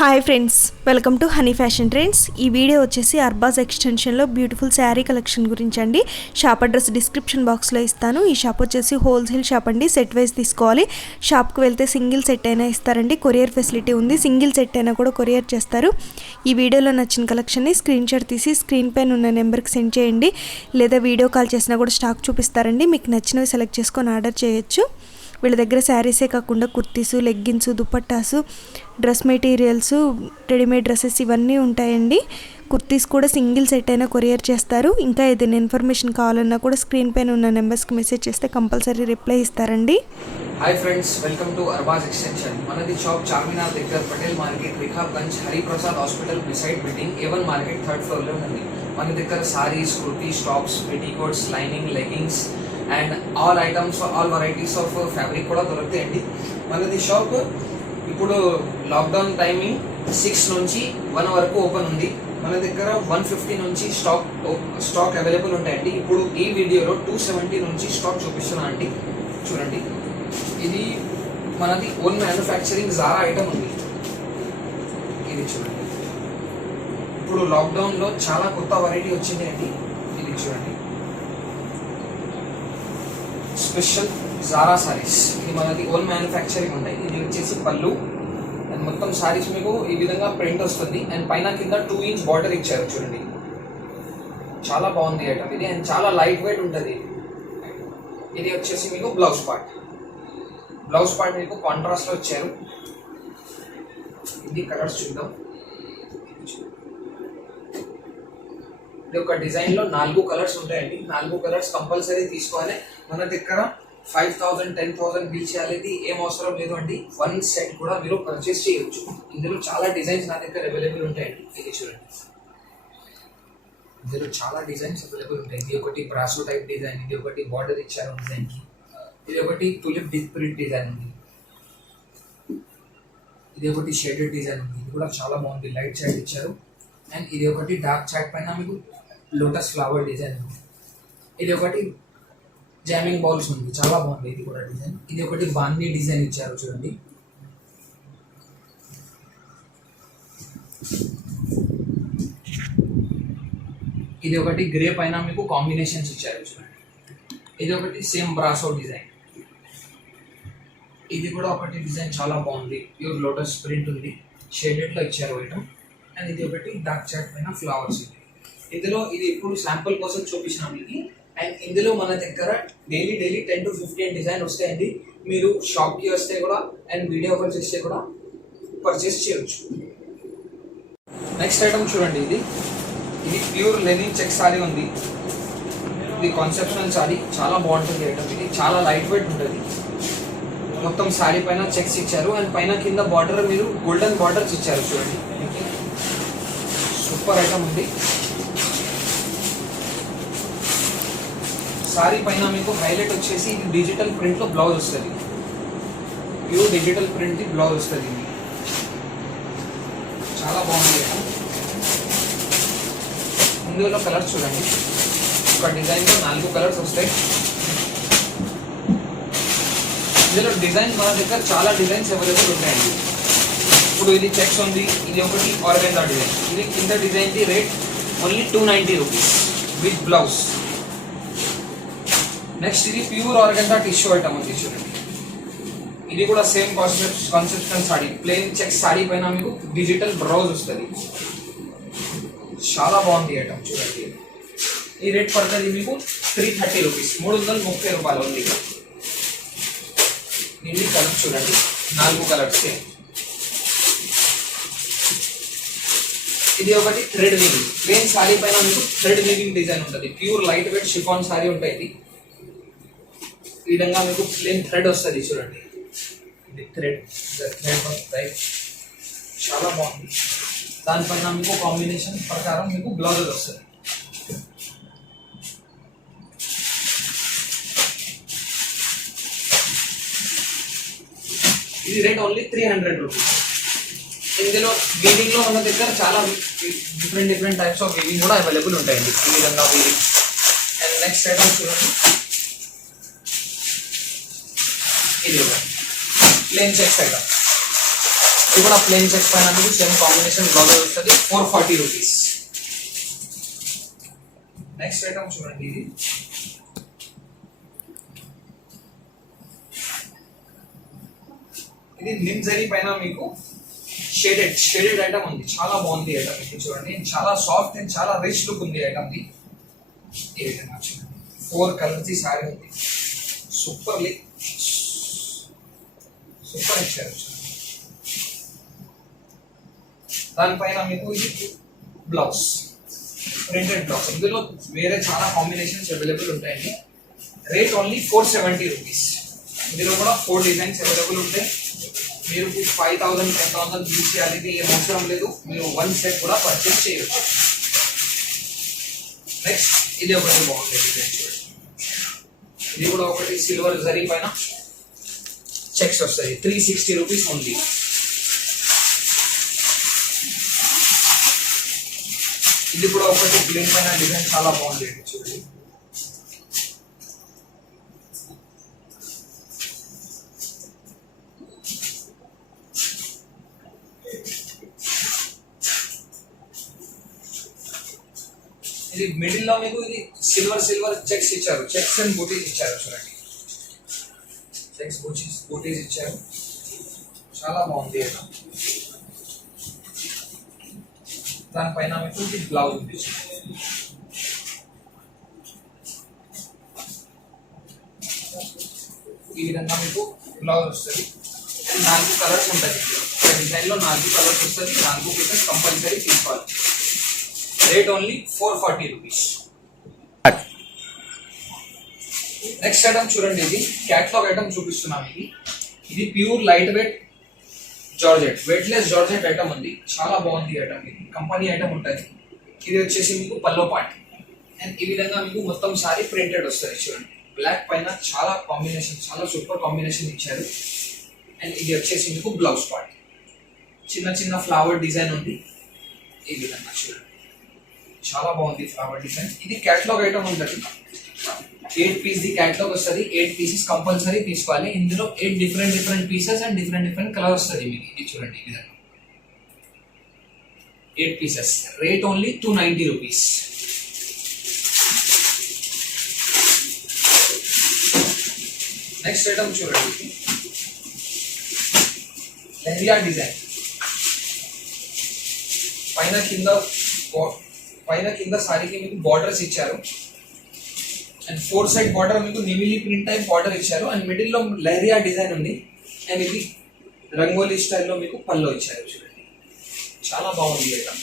Hi friends, welcome to honey fashion trends. ఈ video వచ్చేసి Arbaaz ఎక్స్టెన్షన్లో beautiful sari collection గురించి అండి. షాప్ అడ్రస్ డిస్క్రిప్షన్ బాక్స్లో ఇస్తాను. ఈ షాప్ వచ్చేసి హోల్సేల్ షాప్ అండి. సెట్ వైజ్ తీసుకోవాలి. షాప్కి వెళ్తే సింగిల్ సెట్ అయినా ఇస్తారండి. కొరియర్ ఫెసిలిటీ ఉంది. సింగిల్ సెట్ అయినా కూడా కొరియర్ చేస్తారు. ఈ వీడియోలో నచ్చిన కలెక్షన్ని స్క్రీన్ షాట్ తీసి స్క్రీన్ పైన ఉన్న నెంబర్కి సెండ్ చేయండి. లేదా వీడియో కాల్ చేసినా కూడా స్టాక్ చూపిస్తారండి. మీకు నచ్చినవి సెలెక్ట్ చేసుకొని ఆర్డర్ చేయొచ్చు. వీళ్ళ దగ్గర శారీసే కాకుండా kurtis, leggings, dupattas, dress materials, readymade dresses ఇవన్నీ ఉంటాయండి. కుర్తీస్ కూడా సింగిల్ సెట్ అయినా కొరియర్ చేస్తారు. ఇంకా ఏదైనా ఇన్ఫర్మేషన్ కావాలన్నా కూడా స్క్రీన్ పైన ఉన్న నెంబర్స్కి మెసేజ్ చేస్తే కంపల్సరీ రిప్లై ఇస్తారండి. Hi friends, welcome to Arbaz extension. మనది షాప్ చార్మినార్ దగ్గర Patel market, Rikabganj, Hariprasad hospital beside building, A1 market, 3rd ఫ్లోర్లో ఉంది. మన దగ్గర saris, kurtis, tops, petticoats, lining, leggings and all items, all varieties of fabric కూడా దొరుకుతాయండి. మనది షాప్ ఇప్పుడు లాక్డౌన్ టైమింగ్ 6 నుంచి 1 వరకు ఓపెన్ ఉంది. మన దగ్గర 150 నుంచి స్టాక్ అవైలబుల్ ఉంటాయండి. ఇప్పుడు ఈ వీడియోలో 270 నుంచి స్టాక్ చూపిస్తున్నా అండి. చూడండి, ఇది మనది ఓన్ మ్యానుఫ్యాక్చరింగ్ జారా ఐటమ్ ఉంది. ఇది చూడండి, ఇప్పుడు లాక్డౌన్లో చాలా కొత్త వెరైటీ వచ్చింది అండి. ఇది చూడండి, స్పెషల్ జారా సారీస్. ఇది మనది ఓన్ మ్యానుఫ్యాక్చరింగ్ ఉంటాయి. ఇది వచ్చేసి పళ్ళు అండ్ మొత్తం సారీస్ మీకు ఈ విధంగా ప్రింట్ వస్తుంది అండ్ పైన కింద 2 ఇంచ్ బార్డర్ ఇచ్చారు. చూడండి, చాలా బాగుంది ఐటమ్ ఇది అండ్ చాలా లైట్ వెయిట్ ఉంటుంది. ఇది వచ్చేసి మీకు బ్లౌజ్ పార్ట్ మీకు కాంట్రాస్ట్ లో ఇచ్చారు. ఇది కలర్స్ చూద్దాం. ఇది ఒక డిజైన్ లో 4 కలర్స్ ఉంటాయండి. 4 కలర్స్ కంపల్సరీ తీసుకోవాలి. మన దగ్గర 5,000 10,000 బిల్ చేయాలి ఏం అవసరం లేదు అండి. 1 సెట్ కూడా మీరు పర్చేస్ చేయొచ్చు. ఇందులో చాలా డిజైన్స్ నా దగ్గర అవైలబుల్ ఉంటాయండి. ఇది చూడండి, ఇందులో చాలా డిజైన్స్ అవైలబుల్ ఉంటాయి. ఇది ఒకటి బ్రాసో టైప్ డిజైన్, ఇది ఒకటి బార్డర్ ఇచ్చారు డిజైన్ కి, ఇది ఒకటి తులిప్ ప్రింట్ డిజైన్ ఉంది, ఇది ఒకటి షేడెడ్ డిజైన్ ఉంది. ఇది కూడా చాలా బాగుంది, లైట్ షేడ్ ఇచ్చారు. అండ్ ఇది ఒకటి డార్క్ చాట్ పైన మీకు లోటస్ ఫ్లవర్ డిజైన్ ఉంది. ఇది ఒకటి జామింగ్ బౌల్స్ ఉంది, చాలా బాగుంది ఇది కూడా డిజైన్. ఇది ఒకటి బాందీ డిజైన్ ఇచ్చారు చూడండి. ఇది ఒకటి గ్రే పైన మీకు కాంబినేషన్స్ ఇచ్చారు చూడండి. ఇది ఒకటి సేమ్ బ్రాసో డిజైన్. ఇది కూడా ఒకటి డిజైన్ చాలా బాగుంది, ప్యూర్ లోటస్ ప్రింట్ ఉంది, షేడెడ్ లో ఇచ్చారు ఐటమ్. అండ్ ఇది ఒకటి డార్క్ చాట్ పైన ఫ్లవర్స్ ఉంది. ఇందులో ఇది ఇప్పుడు శాంపుల్ కోసం చూపించినాం మీకు. అండ్ ఇందులో మన దగ్గర డైలీ 10 to 15 డిజైన్ వస్తాయండి. మీరు షాప్కి వస్తే కూడా అండ్ వీడియో కాల్ చేస్తే కూడా పర్చేస్ చేయొచ్చు. నెక్స్ట్ ఐటమ్ చూడండి, ఇది ప్యూర్ లెనిన్ చెక్ సారీ ఉంది. ఇది కాన్సెప్షనల్ సారీ, చాలా బాగుంటుంది ఐటమ్. ఇది చాలా లైట్ వెయిట్ ఉంటుంది. మొత్తం సారీ పైన చెక్స్ ఇచ్చారు అండ్ పైన కింద బార్డర్ మీరు గోల్డెన్ బార్డర్స్ ఇచ్చారు చూడండి. సూపర్ ఐటమ్ ఉంది. సారీ పైన మీకు హైలైట్ వచ్చేసి ఇది డిజిటల్ ప్రింట్ లో బ్లౌజ్ వస్తుంది. ప్యూర్ డిజిటల్ ప్రింట్ బ్లౌజ్ వస్తుంది. చాలా బాగుంది. ఇందులో కలర్స్ చూడండి, ఒక డిజైన్ లో 4 కలర్స్ వస్తాయి. ఇందులో డిజైన్ మన దగ్గర చాలా డిజైన్స్ అవైలబుల్ ఉంటాయండి. ఇప్పుడు ఇది చెక్స్ ఉంది, ఇది ఒకటి ఆర్గెంజా డిజైన్. ఇది కింద design the rate only 290 rupees with blouse. Next ఇది ప్యూర్ ఆర్గెంజా టిష్యూ ఐటమ్ ఉంది చూడండి. ఇది కూడా same conception sari, plain check sari పైన మీకు డిజిటల్ బ్లౌజ్ వస్తుంది. చాలా బాగుంది ఐటమ్ చూడండి. ఈ రేట్ పడుతుంది మీకు 330 రూపీస్, 330 రూపాయలు ఉంది. ఇది కలర్స్ చూడండి, 4 కలర్స్. ఇది ఒకటి థ్రెడ్ వీవింగ్, ప్లెయిన్ సారీ పైన మీకు థ్రెడ్ వీవింగ్ డిజైన్ ఉంటుంది. Pure light weight chiffon sorry ఉంటాయి. ఈ విధంగా మీకు ప్లెయిన్ థ్రెడ్ వస్తుంది చూడండి. ఇది థ్రెడ్ చాలా బాగుంది. దానిపైన మీకు కాంబినేషన్ ప్రకారం మీకు బ్లౌజ్ వస్తుంది. ఇది రేట్ ఓన్లీ 300 రూపీస్. ఇందులో వీవింగ్ లో మన దగ్గర చాలా డిఫరెంట్ టైప్స్ ఆఫ్ వీవింగ్ కూడా అవైలబుల్ ఉంటాయండి. ఈ విధంగా వీవింగ్. అండ్ నెక్స్ట్ ఐటమ్ చూడండి, ఇది ప్లేన్ చెక్స్ ఐటమ్. ఇది కూడా ప్లేన్ చెక్ పైన మీకు సేమ్ కాంబినేషన్ బ్లౌజ్ వస్తుంది 440 రూపీస్. నెక్స్ట్ ఐటమ్ చూడండి, ఇది నిమ్ జరీ పైన మీకు షేడెడ్ ఐటమ్ ఉంది. చాలా బాగుంది ఐటమ్. ఇది చూడండి, చాలా సాఫ్ట్ అండ్ చాలా రిచ్ లుక్ ఉంది ఐటమ్ ది. ఈ విధంగా చూడండి, 4 కలర్స్ సారీ ఉంది. సూపర్ ఇచ్చారు. దానిపైన మీకు ఇది బ్లౌజ్, ప్రింటెడ్ బ్లౌజ్. ఇందులో వేరే చాలా కాంబినేషన్స్ అవైలబుల్ ఉంటాయండి. Rate only 470 rupees. ఇందులో కూడా 4 డిజైన్స్ అవైలబుల్ ఉంటాయి. మీరు 5000 10,000 యూజ్ చేయాలి ఏం అవసరం లేదు. మీరు 1 సెట్ కూడా పర్చేస్ చేయవచ్చు. నెక్స్ట్ ఇది ఒకటి బాగుంది డిజైన్ చూడండి. ఇది కూడా ఒకటి సిల్వర్ జరీ పైన చెక్స్ వస్తాయి. 360 రూపీస్ ఓన్లీ. ఇది కూడా ఒకటి గ్రీన్ పైన డిజైన్ చాలా బాగుంది చూడండి. ఇది మిడిల్ లో మీకు ఇది సిల్వర్ చెక్స్ ఇచ్చారు. చెక్స్ అండ్ బూటీస్ ఇచ్చారు చూడండి. చెక్స్ బూటీస్ ఇచ్చారు. చాలా బాగుంది. దానిపైన మీకు ఇది బ్లౌజ్ ఉంది. ఈ విధంగా మీకు బ్లౌజ్ వస్తుంది. 4 కలర్స్ ఉంటుంది. డిజైన్ లో 4 కలర్స్ వస్తుంది. 4 పీసెస్ కంపల్సరీ తీసుకోవాలి. Rate only 440 rupees. Next item చూడండి, ఇది క్యాటలాగ్ ఐటమ్ చూపిస్తున్నాం. ఇది pure light weight georgette, weightless georgette item ఉంది. చాలా బాగుంది ఐటమ్. ఇది కంపెనీ ఐటమ్ ఉంటుంది. ఇది వచ్చేసి మీకు పల్లో పార్ట్ అండ్ ఈ విధంగా మీకు మొత్తం సారీ ప్రింటెడ్ వస్తుంది చూడండి. బ్లాక్ పైన చాలా కాంబినేషన్, చాలా సూపర్ కాంబినేషన్ ఇచ్చారు. అండ్ ఇది వచ్చేసి మీకు బ్లౌజ్ పార్ట్. చిన్న ఫ్లవర్ డిజైన్ ఉంది. ఈ విధంగా చూడండి, చాలా బాగుంది ఫ్లవర్ డిజైన్. ఇది క్యాటలాగ్ ఐటమ్ ఉంటుంది. 8 పీస్ ది క్యాటలాగ్ వస్తుంది. 8 పీసెస్ కంపల్సరీ తీసుకోవాలి. ఇందులో 8 different pieces and different colour వస్తుంది మీకు. ఇది చూడండి, ఈ విధంగా 8 pieces. Rate only 290 rupees. Next item చూడండి, లెహరియా డిజైన్. పైన కింద సారీకి మీకు బార్డర్స్ ఇచ్చారు. అండ్ 4 సైడ్ బార్డర్ మీకు నిమిలి ప్రింట్ టైప్ బార్డర్ ఇచ్చారు. అండ్ మిడిల్ లో లెహరియా డిజైన్ ఉంది. అండ్ ఇది రంగోలీ స్టైల్లో మీకు పల్లో ఇచ్చారు చూడండి. చాలా బాగుంది ఐటమ్.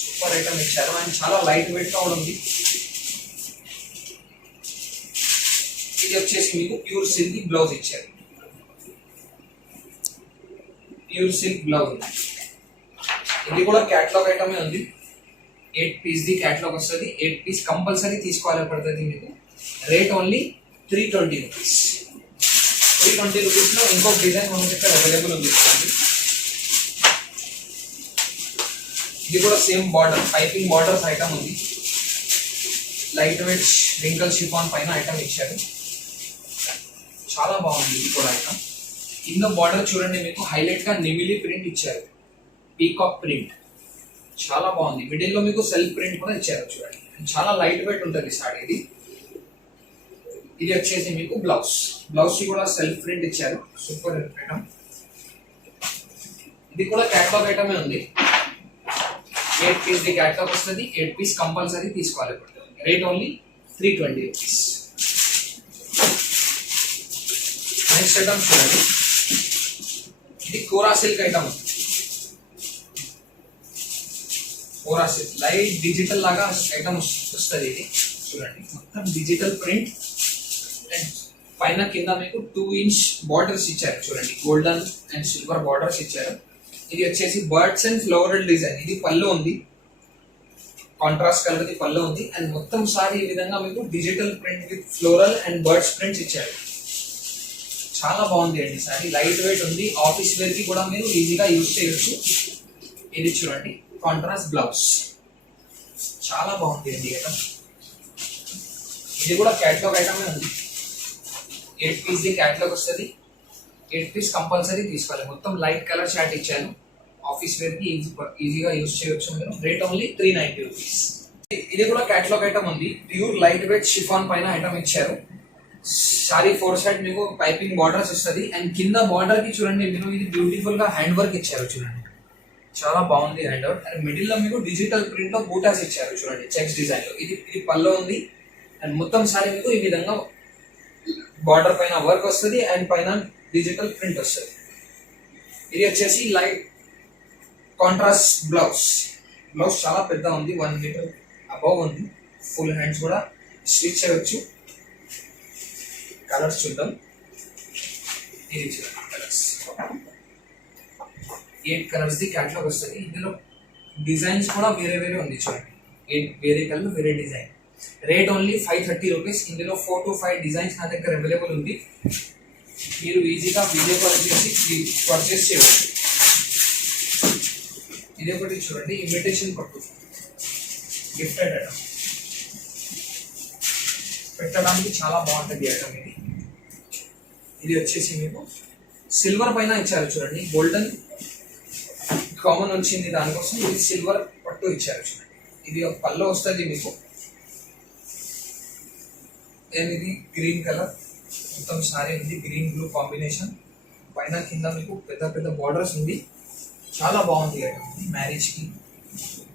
సూపర్ ఐటమ్ ఇచ్చారు. అండ్ చాలా లైట్ వెయిట్ గా ఉంది. ఇది వచ్చేసి మీకు ప్యూర్ సిల్క్ బ్లౌజ్ ఇచ్చారు. ప్యూర్ సిల్క్ బ్లౌజ్ ఉంది. ఇది కూడా క్యాటలాగ్ ఐటమే ఉంది. 8 పీస్ ది క్యాటలాగ్ వస్తుంది. 8 పీస్ కంపల్సరీ తీసుకోవాలి పడుతుంది మీకు. Rate only 320 rupees. 320 రూపీస్ లో ఇంకొక డిజైన్ మనకి ఇక్కడ అవైలబుల్ ఉంది. ఇది కూడా same border, piping borders item ఉంది. లైట్ వెయిట్ రింకల్ షిఫాన్ పైన ఐటమ్ ఇచ్చారు. చాలా బాగుంది ఇది కూడా ఐటమ్. కింద బార్డర్ చూడండి, మీకు హైలైట్ గా నిమిలి ప్రింట్ ఇచ్చారు. పీకాక్ ప్రింట్ చాలా బాగుంది. మిడిల్ లో మీకు సెల్ఫ్ ప్రింట్ కూడా ఇచ్చారు చూడండి. చాలా లైట్ వెయిట్ ఉంటుంది సారీ ఇది. ఇది వచ్చేసి మీకు బ్లౌజ్ కి కూడా సెల్ఫ్ ప్రింట్ ఇచ్చారు. Super item. ఇది కూడా క్యాటలాగ్ ఐటమే ఉంది. 8 పీస్ ది క్యాటలాగ్ వస్తుంది. 8 పీస్ కంపల్సరీ తీసుకోవాలి. Rate only 320 rupees. Next item చూడండి, ఇది కోరా సిల్క్ ఐటమ్. కోరా సిల్క్ లైట్ డిజిటల్ లాగా ఐటమ్ వస్తుంది. ఇది చూడండి, మొత్తం డిజిటల్ ప్రింట్. అండ్ పైన కింద మీకు 2 ఇంచ్ బార్డర్స్ ఇచ్చారు చూడండి. గోల్డెన్ అండ్ సిల్వర్ బార్డర్స్ ఇచ్చారు. ఇది వచ్చేసి బర్డ్స్ అండ్ ఫ్లోరల్ డిజైన్. ఇది పళ్ళు ఉంది, కాంట్రాస్ట్ కలర్ ది పళ్ళు ఉంది. అండ్ మొత్తం సారీ ఈ విధంగా మీకు digital print with floral and birds prints ఇచ్చారు. చాలా బాగుంది అండి సారీ. లైట్ వెయిట్ ఉంది. ఆఫీస్ వేర్ కి కూడా మీరు ఈజీగా యూజ్ చేయొచ్చు. ఇది చూడండి, కాంట్రాస్ట్ బ్లౌజ్. చాలా బాగుంది అండి ఐటమ్. ఇది కూడా క్యాటలాగ్ ఐటమే ఉంది. 8 పీస్ ది క్యాటలాగ్ వస్తుంది. 8 పీస్ కంపల్సరీ తీసుకోవాలి. మొత్తం లైట్ కలర్ షార్ట్ ఇచ్చాను. ఆఫీస్ వేర్ కి ఈజీగా యూజ్ చేయొచ్చు మీరు. Rate only 390 rupees. ఇది కూడా క్యాటలాగ్ ఐటమ్ ఉంది. ప్యూర్ లైట్ వెయిట్ షిఫాన్ పైన ఐటమ్ ఇచ్చారు. సారీ 4 సైడ్ మీకు పైపింగ్ బార్డర్స్ వస్తుంది. అండ్ కింద బార్డర్ కి చూడండి మీరు ఇది బ్యూటిఫుల్ గా హ్యాండ్ వర్క్ ఇచ్చారు చూడండి. చాలా బాగుంది హ్యాండ్ వర్క్. అండ్ మిడిల్ లో మీకు డిజిటల్ ప్రింట్ లో బూటాస్ ఇచ్చారు చూడండి చెక్స్ డిజైన్ లో. ఇది పల్లో ఉంది. అండ్ మొత్తం సారీ మీకు ఈ విధంగా బార్డర్ పైన వర్క్ వస్తుంది అండ్ పైన డిజిటల్ ప్రింట్ వస్తుంది. ఇది వచ్చేసి లైట్ కాంట్రాస్ట్ బ్లౌజ్. చాలా పెద్ద ఉంది, 1 మీటర్ అబౌవ్ ఉంది. ఫుల్ హ్యాండ్స్ కూడా స్టిచ్ చేయవచ్చు. కలర్స్ చూద్దాం. ఇది చూడండి కలర్స్, 8 కలర్స్ ది క్యాటలాగ్ వస్తుంది. ఇందులో డిజైన్స్ కూడా వేరే ఉంది చూడండి. 8 వేరే కలర్ వేరే డిజైన్. Rate only 530 rupees. ఇందులో 4 to 5 డిజైన్స్ నా దగ్గర అవైలబుల్ ఉంది. మీరు ఈజీగా వీడియో కాల్ చేసి పర్చేస్ చేయవచ్చు. ఇది ఒకటి చూడండి, ఇమిటేషన్ పట్టు గిఫ్టెడ్ ఐటమ్, పెట్టడానికి చాలా బాగుంటుంది ఐటమ్ ఇది. ఇది వచ్చేసి మీకు సిల్వర్ పైన ఇచ్చారు చూడండి. గోల్డెన్ కామన్ వచ్చింది, దానికోసం ఇది సిల్వర్ పట్టు ఇచ్చారు చూడండి. ఇది ఒక పళ్ళు వస్తుంది మీకు. ఇది గ్రీన్ కలర్ మొత్తం సారీ ఉంది, గ్రీన్ బ్లూ కాంబినేషన్. పైన కింద మీకు పెద్ద బార్డర్స్ ఉంది. చాలా బాగుంది ఐటమ్. మ్యారేజ్ కి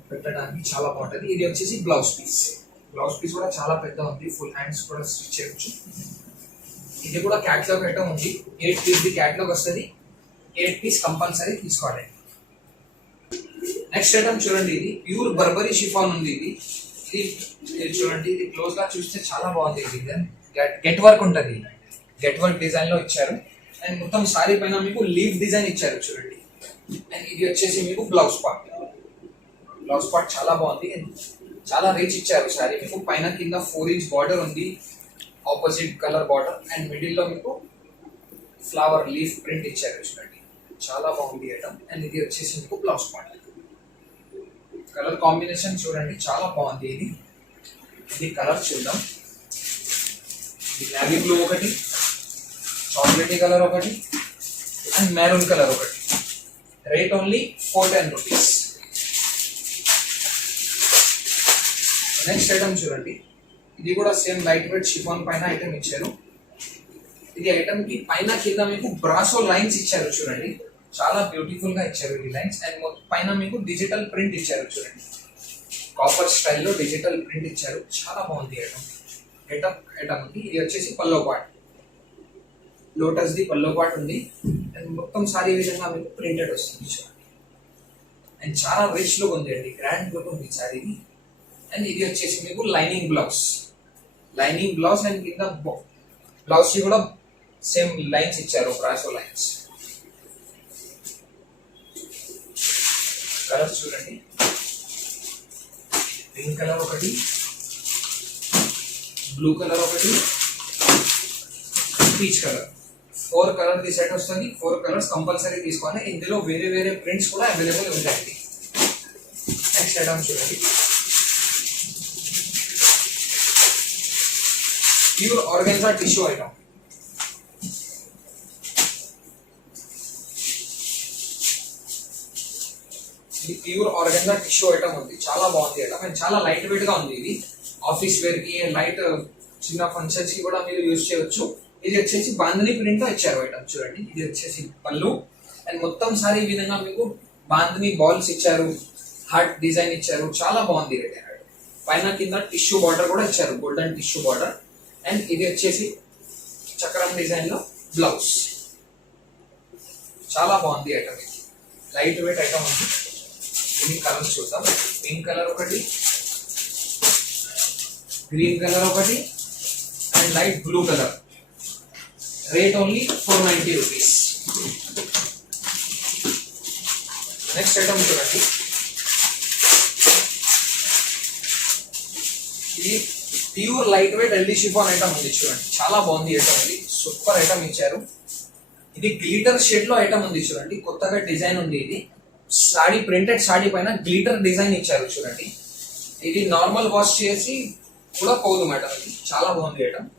పెట్టడానికి చాలా బాగుంటుంది. ఇది వచ్చేసి బ్లౌజ్ పీస్ కూడా చాలా పెద్ద ఉంది. ఫుల్ హ్యాండ్స్ కూడా స్టిచ్ చేయొచ్చు. ఇది కూడా క్యాటలాగ్ ఐటమ్ ఉంది. 8 పీస్ ది క్యాటలాగ్ వస్తుంది. 8 పీస్ కంపల్సరీ తీసుకోవాలి. నెక్స్ట్ ఐటమ్ చూడండి, ఇది ప్యూర్ బర్బరీ షిఫాన్ ఉంది. ఇది చూడండి, ఇది క్లోజ్ గా చూస్తే చాలా బాగుంది. ఇది గెట్ వర్క్ ఉంటుంది, గెట్ వర్క్ డిజైన్ లో ఇచ్చారు. అండ్ మొత్తం సారీ పైన మీకు లీవ్ డిజైన్ ఇచ్చారు చూడండి. అండ్ ఇది వచ్చేసి మీకు బ్లౌజ్ పార్ట్ చాలా బాగుంది. అండ్ చాలా రీచ్ ఇచ్చారు సారీ మీకు. పైన కింద 4 ఇంచ్ బార్డర్ ఉంది, opposite colour border. And middle లో మీకు ఫ్లవర్ లీఫ్ ప్రింట్ ఇచ్చారు చూడండి. చాలా బాగుంది ఐటమ్. అండ్ ఇది వచ్చేసి మీకు బ్లౌజ్ పార్ట్. కలర్ కాంబినేషన్ చూడండి చాలా బాగుంది. ఇది కలర్ చూద్దాం. ఇది నేవీ బ్లూ ఒకటి, చాక్లెటీ కలర్ ఒకటి, అండ్ మెరూన్ కలర్ ఒకటి. Rate only 410 rupees. Next item చూడండి, ఇది కూడా సేమ్ లైట్ వెయిట్ షిఫాన్ పైన ఐటమ్ ఇచ్చారు. ఇది ఐటమ్ కి పైన కింద మీకు బ్రాసో లైన్స్ ఇచ్చారు చూడండి. చాలా బ్యూటిఫుల్ గా ఇచ్చారు ఈ లైన్స్. అండ్ పైన మీకు డిజిటల్ ప్రింట్ ఇచ్చారు చూడండి. కాపర్ స్టైల్లో డిజిటల్ ప్రింట్ ఇచ్చారు. చాలా బాగుంది ఐటమ్ ఉంది. ఇది వచ్చేసి pallu part, lotus the pallu part ఉంది. అండ్ మొత్తం సారీ విధంగా మీకు ప్రింటెడ్ వస్తుంది చూడండి. అండ్ చాలా రిచ్ లుక్ ఉంది అండి, గ్రాండ్ లుక్ ఉంది సారీది. అండ్ ఇది వచ్చేసి మీకు లైనింగ్ బ్లౌజ్ అండ్ కింద బ్లౌజ్ కి కూడా సేమ్ లైన్స్ ఇచ్చారు, బ్రాసో లైన్స్. కలర్స్ చూడండి, గ్రీన్ కలర్ ఒకటి, బ్లూ కలర్ ఒకటి, peach colour. 4 colour the set వస్తుంది. 4 కలర్స్ కంపల్సరీ తీసుకోవాలి. ఇందులో వేరే ప్రింట్స్ కూడా అవైలబుల్ ఉంటాయి. నెక్స్ట్ ఐటమ్ చూడండి, ప్యూర్ ఆర్గాన్జా టిష్యూ ఐటమ్. ఇది ప్యూర్ ఆర్గాన్జా టిష్యూ ఐటమ్ ఉంది. చాలా బాగుంది ఐటమ్. అండ్ చాలా లైట్ వెయిట్ గా ఉంది. ఇది ఆఫీస్ వేర్ కి, లైట్ చిన్న ఫంక్షన్స్ కి కూడా మీరు యూజ్ చేయవచ్చు. ఇది వచ్చేసి బాంధనీ ప్రింట్ తో ఇచ్చారు ఐటమ్ చూడండి. ఇది వచ్చేసి పళ్ళు. అండ్ మొత్తం సారీ ఈ విధంగా మీకు బాంధనీ బాల్స్ ఇచ్చారు, హార్ట్ డిజైన్ ఇచ్చారు. చాలా బాగుంది ఐటమ్. పైన కింద టిష్యూ బార్డర్ కూడా ఇచ్చారు, గోల్డెన్ టిష్యూ బార్డర్. అండ్ ఇది వచ్చేసి చక్రం డిజైన్ లో బ్లౌజ్. చాలా బాగుంది ఐటమ్. ఇది లైట్ వెయిట్ ఐటమ్ ఉంది. ఇది కలర్ చూద్దాం. పింక్ కలర్ ఒకటి, గ్రీన్ కలర్ ఒకటి, and light blue colour. Rate only 490 rupees. Next item చూడండి, ఇది pure light weight LD chiffon item ఉంది చూడండి. చాలా బాగుంది ఐటమ్. ఇది సూపర్ ఐటమ్ ఇచ్చారు. ఇది గ్లిటర్ షేడ్ లో ఐటమ్ ఉంది చూడండి. కొత్తగా డిజైన్ ఉంది. ఇది సాడీ, ప్రింటెడ్ సాడీ పైన గ్లిటర్ డిజైన్ ఇచ్చారు చూడండి. ఇది నార్మల్ వాష్ చేసి కూడా పోదు మేడం. ఇది చాలా బాగుంది ఐటమ్.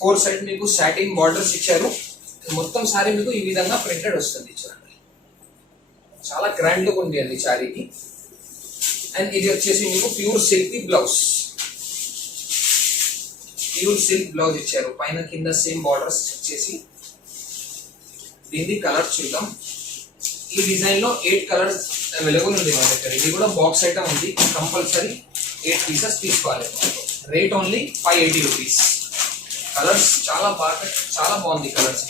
4 సైడ్ మీకు సాటిన్ బార్డర్స్ ఇచ్చారు. మొత్తం సారీ మీకు ఈ విధంగా ప్రింటెడ్ వస్తుంది చూడండి, చాలా గ్రాండ్ లుక్ ఉంది అండి సారీకి. అండ్ ఇది వచ్చేసి మీకు pure silk blouse, pure silk blouse ఇచ్చారు, పైన కింద సేమ్ బార్డర్స్ వచ్చేసి. దీని కలర్ చూద్దాం. ఈ డిజైన్ లో 8 కలర్స్ అవైలబుల్ ఉంది మన దగ్గర. ఇది కూడా బాక్స్ ఐటమ్ ఉంది, కంపల్సరీ 8 పీసెస్ తీసుకోవాలి. Rate only 580 rupees. కలర్స్ చాలా బాగుంది కలర్స్,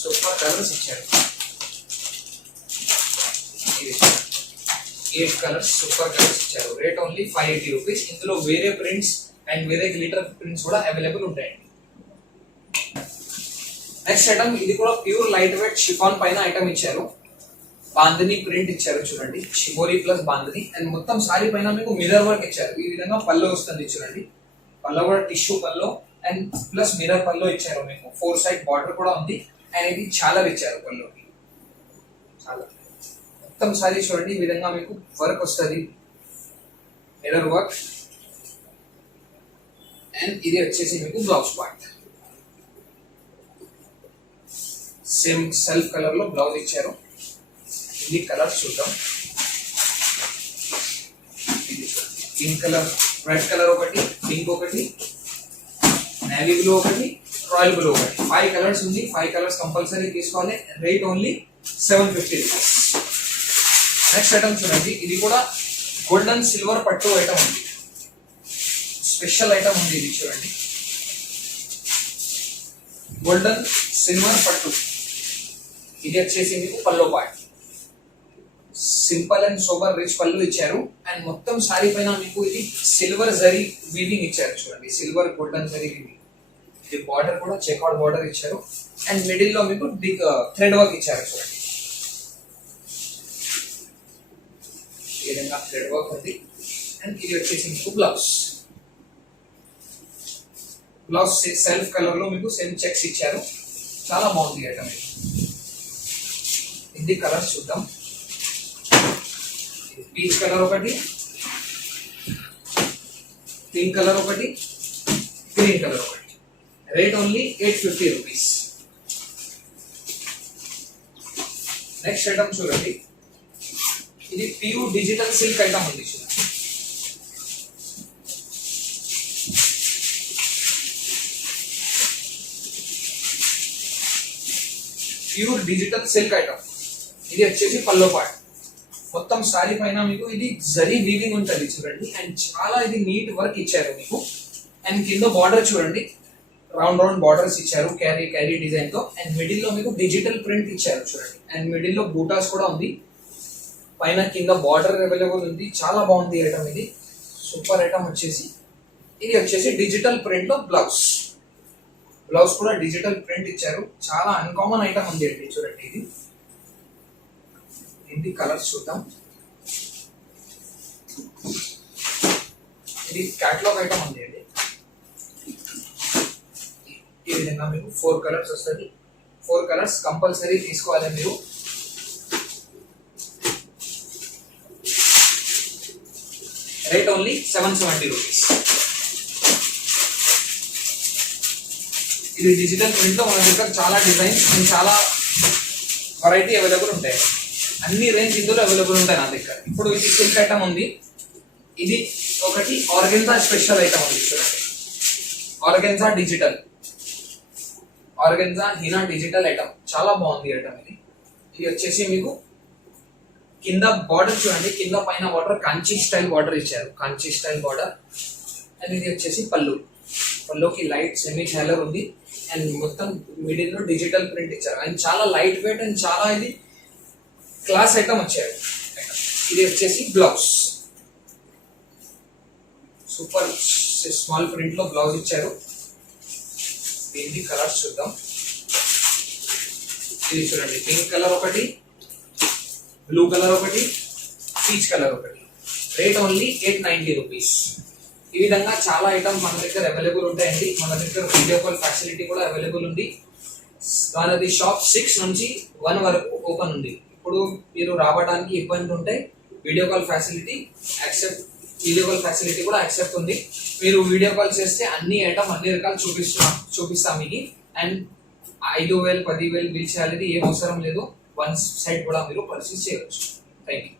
సూపర్ కలర్స్ ఇచ్చారు. 8 కలర్స్ సూపర్ కలర్స్ ఇచ్చారు. Rate only 580 rupees. ఇందులో వేరే ప్రింట్స్ అండ్ వేరే గ్లిటర్ ప్రింట్స్ కూడా అవైలబుల్ ఉంటాయండి. నెక్స్ట్ ఐటమ్, ఇది కూడా ప్యూర్ లైట్ వెయిట్ షిఫాన్ పైన ఐటమ్ ఇచ్చారు. బాందిని ప్రింట్ ఇచ్చారు చూడండి, షిబోరి ప్లస్ బాందిని. అండ్ మొత్తం సారీ పైన మీకు మిర్రర్ వర్క్ ఇచ్చారు. ఈ విధంగా పళ్ళు వస్తుంది చూడండి, పళ్ళు కూడా టిష్యూ పళ్ళు అండ్ ప్లస్ మిర్రర్ పళ్ళు ఇచ్చారు మీకు. 4 సైడ్ బార్డర్ కూడా ఉంది. అండ్ ఇది చాలా ఇచ్చారు పళ్ళుకి, చాలా. మొత్తం సారీ చూడండి, ఈ విధంగా మీకు వర్క్ వస్తుంది, మిర్రర్ వర్క్. అండ్ ఇది వచ్చేసి మీకు blouse part, same self colour లో బ్లౌజ్ ఇచ్చారు. ఇది కలర్ చూద్దాం. ఇది పింక్ కలర్, రెడ్ కలర్ ఒకటి, పింక్ ఒకటి, నేవీ బ్లూ ఒకటి, రాయల్ బ్లూ ఒకటి. 5 కలర్స్ ఉంది. 5 కలర్స్ కంపల్సరీ తీసుకోవాలి. Rate only 750 rupees. Next item చూడండి, ఇది కూడా గోల్డెన్ సిల్వర్ పట్టు ఐటమ్ ఉంది, స్పెషల్ ఐటమ్ ఉంది. ఇది చూడండి, గోల్డెన్ సిల్వర్ పట్టు. ఇది వచ్చేసి మీకు pallu part, simple and sober rich pallu ఇచ్చారు. అండ్ మొత్తం సారీ పైన మీకు ఇది సిల్వర్ జరీ వీవింగ్ ఇచ్చారు చూడండి, సిల్వర్ గోల్డెన్ జరీ వీవింగ్. ఇది బార్డర్ కూడా చెక్అవుట్ బార్డర్ ఇచ్చారు. అండ్ మిడిల్ లో మీకు బిగ్ థ్రెడ్ వర్క్ ఇచ్చారు చూడండి, ఈ విధంగా థ్రెడ్ వర్క్ ఉంది. అండ్ ఇది వచ్చేసి మీకు బ్లౌజ్, బ్లౌజ్ సెల్ఫ్ కలర్ లో మీకు సేమ్ చెక్స్ ఇచ్చారు. చాలా బాగుంది ఐటమ్. ఇది కలర్ చూద్దాం. పీచ్ కలర్ ఒకటి, పింక్ కలర్ ఒకటి, గ్రీన్ కలర్ ఒకటి. Rate only 850 rupees. Next item చూడండి, ఇది ప్యూర్ డిజిటల్ సిల్క్ ఐటమ్ ఉంది చూడండి. Pure digital silk item. ఇది వచ్చేసి పల్లో పార్ట్. మొత్తం సారీ పైన మీకు ఇది జరీ వీవింగ్ ఉంటుంది చూడండి. అండ్ చాలా ఇది నీట్ వర్క్ ఇచ్చారు మీకు. అండ్ కింద బార్డర్ చూడండి, రౌండ్ బార్డర్స్ ఇచ్చారు క్యారీ డిజైన్ తో. అండ్ మిడిల్ లో మీకు డిజిటల్ ప్రింట్ ఇచ్చారు చూడండి. అండ్ మిడిల్ లో బూటాస్ కూడా ఉంది, పైన కింద బార్డర్ అవైలబుల్ ఉంది. చాలా బాగుంది ఐటమ్, ఇది సూపర్ ఐటమ్ వచ్చేసి. ఇది వచ్చేసి డిజిటల్ ప్రింట్ లో బ్లౌజ్, బ్లౌజ్ కూడా డిజిటల్ ప్రింట్ ఇచ్చారు. చాలా అన్కామన్ ఐటమ్ ఉంది అండి చూడండి. ఇది కలర్స్ చూద్దాం. ఇది క్యాటలాగ్ ఐటమ్ ఉంది అండి. ఈ విధంగా మీకు 4 కలర్స్ వస్తుంది. 4 కలర్స్ కంపల్సరీ తీసుకోవాలి మీరు. Rate only 770 rupees. ఇది డిజిటల్ ప్రింట్ లో మన దగ్గర చాలా డిజైన్స్ అండ్ చాలా వెరైటీ అవైలబుల్ ఉంటాయి. అన్ని రేంజ్ ఇందులో అవైలబుల్ ఉంటాయి నా దగ్గర. ఇప్పుడు ఇది సిల్క్ ఐటమ్ ఉంది. ఇది ఒకటి ఆర్గెన్జా స్పెషల్ ఐటమ్ ఉంది చూడండి, organza digital, organza henna digital item. చాలా బాగుంది ఐటమ్ ఇది. ఇది వచ్చేసి మీకు కింద బార్డర్ చూడండి, కింద పైన బార్డర్ కంచి స్టైల్ బార్డర్ ఇచ్చారు, కంచి స్టైల్ బార్డర్. అండ్ ఇది వచ్చేసి పళ్ళు, పళ్ళుకి లైట్ సెమీ హ్యాలర్ ఉంది. అండ్ మొత్తం మిడిల్ లో డిజిటల్ ప్రింట్ ఇచ్చారు. అండ్ చాలా లైట్ వెయిట్ అండ్ చాలా ఇది క్లాస్ ఐటమ్ వచ్చారు. ఇది వచ్చేసి బ్లౌజ్, సూపర్ స్మాల్ ప్రింట్ లో బ్లౌజ్ ఇచ్చారు. దీనికి కలర్స్ చూద్దాం. ఇది చూడండి, పింక్ కలర్ ఒకటి, బ్లూ కలర్ ఒకటి, పీచ్ కలర్ ఒకటి. Rate only 890 rupees. ఈ విధంగా చాలా ఐటమ్స్ మన దగ్గర అవైలబుల్ ఉంటాయండి. మన దగ్గర వీడియో కాల్ ఫెసిలిటీ కూడా అవైలబుల్ ఉంది. మనది షాప్ 6 నుంచి 1 వరకు ఓపెన్ ఉంది. ఇప్పుడు మీరు రావడానికి ఇబ్బంది ఉంటే వీడియో కాల్ ఫెసిలిటీ కూడా యాక్సెప్ట్ ఉంది. మీరు వీడియో కాల్ చేస్తే అన్ని ఐటమ్ అన్ని రకాలు చూపిస్తాం మీకు. అండ్ 5,000 10,000 బిల్ చేయాలి ఏం అవసరం లేదు. వన్ సైడ్ కూడా మీరు పర్చేస్ చేయవచ్చు. Thank you.